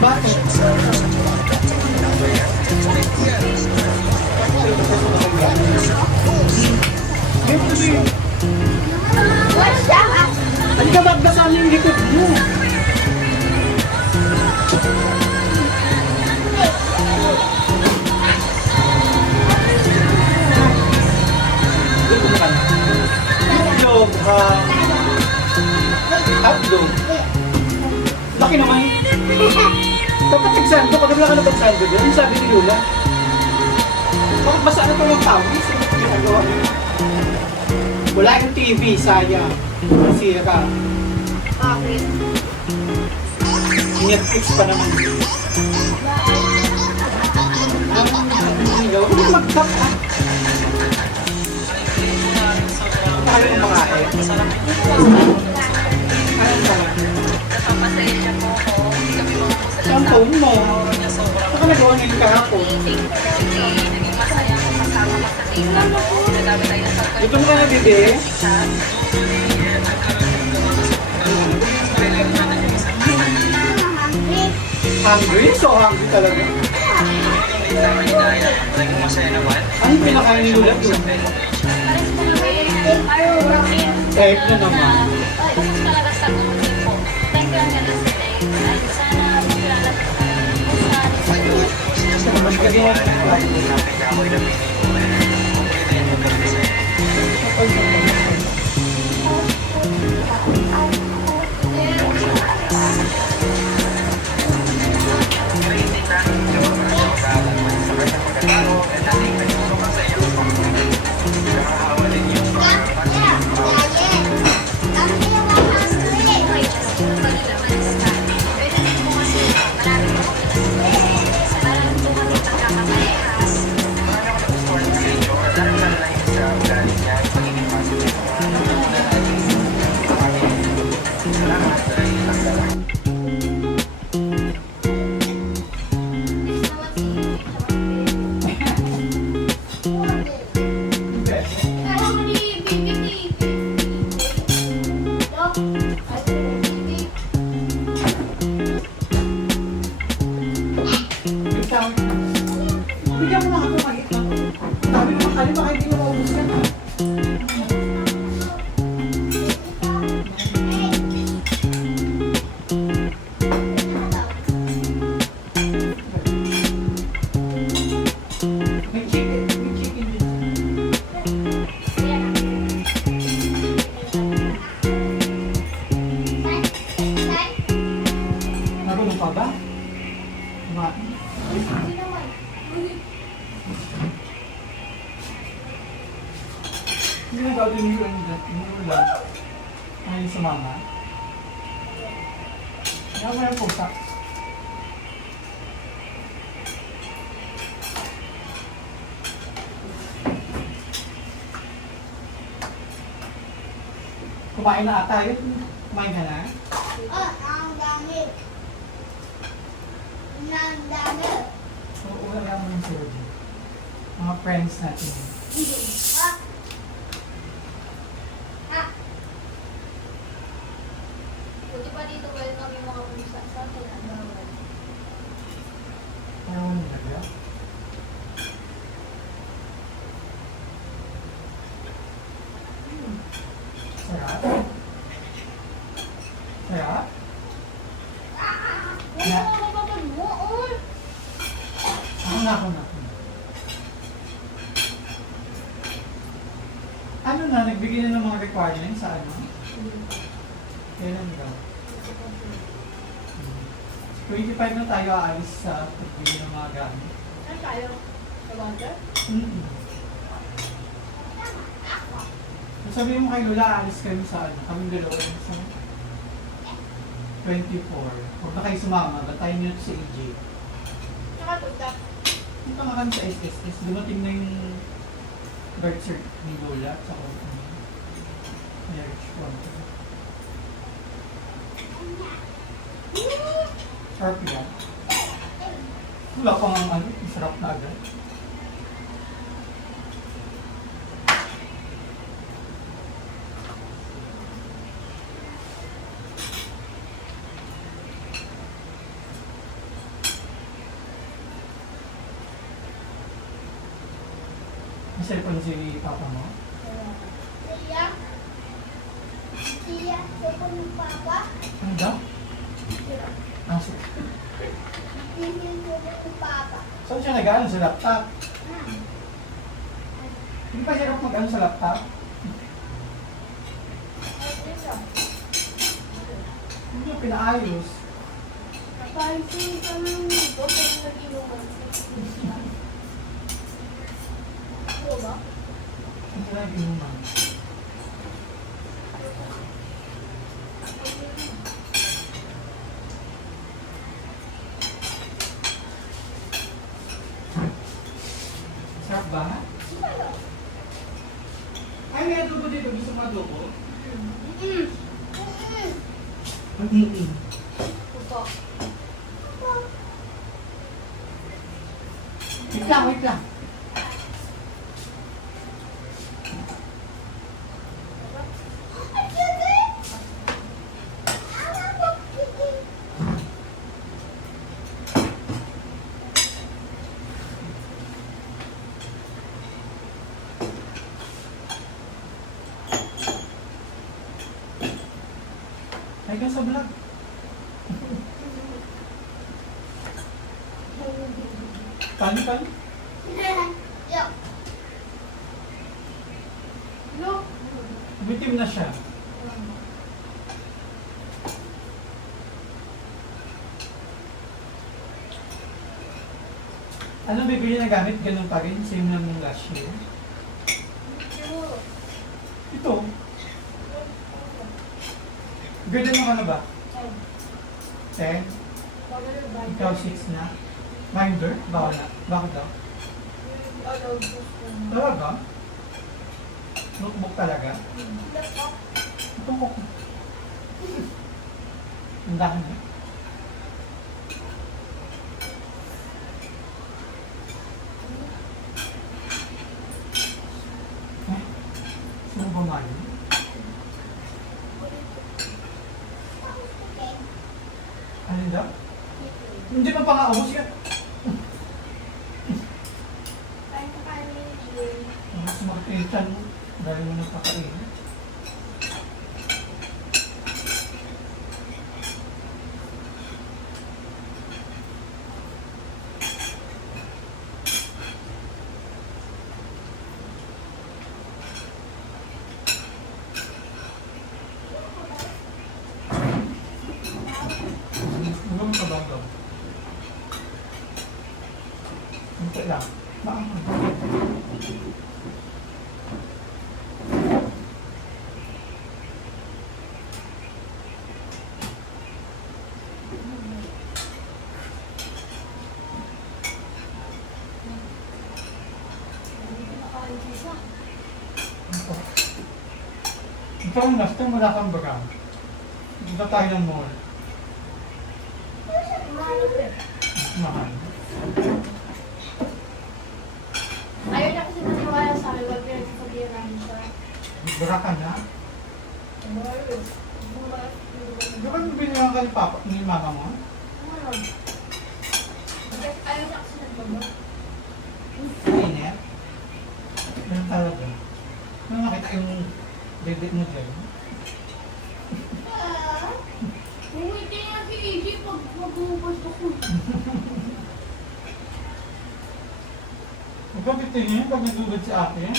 Bakit? Ano ka magbasa mo yung likod mo? Hotdog, hotdog. Laki naman. Dapat nagsando ka, nagla ka na nagsando doon. Yung sabi ni Lola. Bakit basa na ito ng tawis? Ginagawa niyo. Wala yung TV, sayang. Masira ka. Bakit? Netflix pa naman. Huwag mo mag-tap ah. Tayo yung mga eh. Ano ba? Napapasaya siya po ako. Hindi kami makakusal Saan phone mo? Saka nagawa ngayon kahapon. Naging masaya ako kasama ko sa tita mo. Nagdami tayo sa Ito mo ka na, bebe? Hungry? So hungry talaga. Ano yung pinakain ni Lula doon? Kahit na naman. Mas kagawa ka na. Bigyan mo na ako magit na. Sabi naman kayo, baka hindi mo maubos ka na. May chicken din. Marunong pa ba? Kumain. Hindi na gawin yung ulan. Ay, sa mama. Kaya mo yung pusa. Kumain na ata yun. Kumain ka na? Ang dami. Ang dami. Oo, wala mo yung sila. Mga friends natin. Buti pa dito kayo kami makapunta sa akin. Parang mo nila. Sarap. Sarap. Wala ka kapapag mo, oy! Ako na. Ano na, nagbigay na ng mga requirements sa ano? Kailan daw? 25 na tayo aalis sa pagbili ng mga gamit. Saan tayo? Sa Wonder? Sabihin mo kay Lola, aalis kami sa ano, kaming dalawa sa 24. Huwag na kayo sumama, batayin nyo si AJ. Saka tutak. Dito nga kami sa SSS, dumating na yung birth cert ni Lola at saka marriage contract. Sharp yan. Wala pang ano, masarap na agad. May cellphone si papa mo? Siya. Siya. Cellphone ng papa. Ano daw? Ah, so, Siya yung cellphone ng papa. saan siya nag-ano sa laptop? Hindi pa siya mag-ano sa laptop? Hindi yung pinaayos. Parang siya kami nito. Kaya nag-inuman. Ano ba? Ang talagang inuman. Sarap ba? Ay, may adobo dito. Gusto mo adobo? Mag-iing. Puto. Wait lang, wait lang. Ay, ka sa vlog. Pani, pani. Yo. Look. Bitim na siya. Ano bibili na gamit? Ganun pa rin? Same lang yung last year. Ito. Ganda ng ano ba? 10? Ikaw 6 na? Binder? Bawal na. Bakit daw? Talaga? Notebook talaga? Ito ko. Ang dami na. Eh? Sino ba mali? Ano daw? Hindi pa pang-aubos yan. Mas makita yung chan mo. Dahil mo nagpakain. Huwag ka ba ito? Hindi lang. Bakit? Ito ang last time wala kang bagang. Dito tayo ng mall. Mahal. Ayaw niya kasi maniwala sa akin. Wag niya sabihin namin siya. Bura ka na. Di ba binigyan ka ni Papa, ni Mama mo? Ayaw niya kasi nagbaba. Init. Ganun talaga. Nung nakita yung bebe mo dyan. Umiti nga si EJ pag magbubukas ako. Huwag ka bitingin pag nagugod sa akin.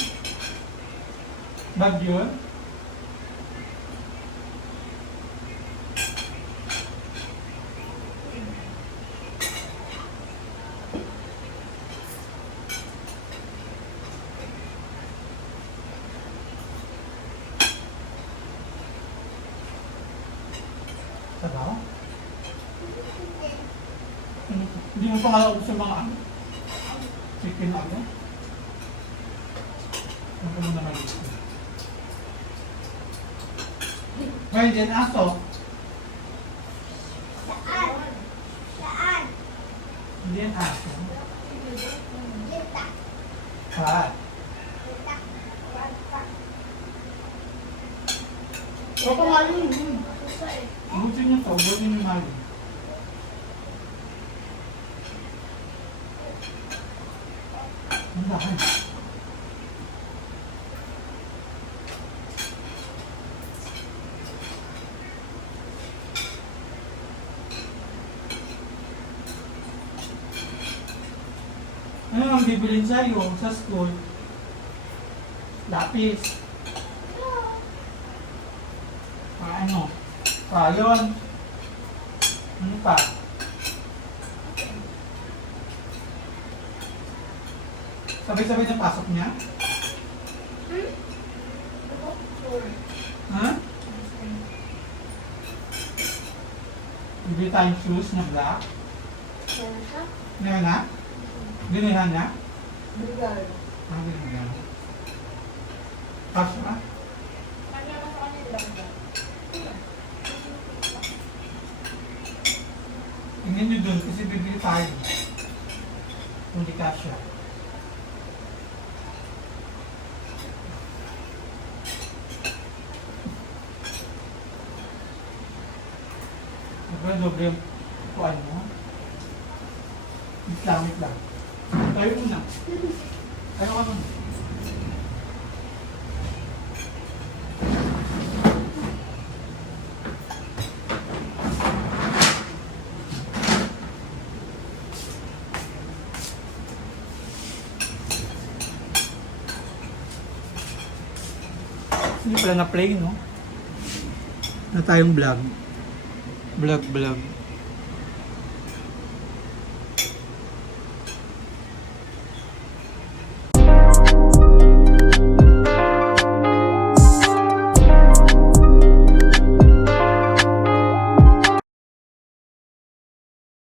Bag yun. Sabaw? Hindi mo pa nga ako sa mga ano. Chicken na ano. Ano mo naman ito? Ngayon dyan, aso. Saan? Saan? Hindi yan aso. Kita. Kat. Kita. Wata. O pa nga yun. Pusa eh. Butin niyo to. Butin niyo mali. Ang dahil. bibilin sa'yo sa school? Lapis. Ano? Crayon. Ano pa? Sabay-sabay na pasok niya? Ha? Bibili tayong shoes na black. Ngayon na? Dinihan niya? Ah, dinihan. Pasok na? Tingnan nyo dun kasi bibili tayo. Kung di kasya. Dobre yung kuhaan mo. Wait lang. Tayo muna. Ano ka muna? Hindi pala na play, no? Na tayong vlog. Vlog.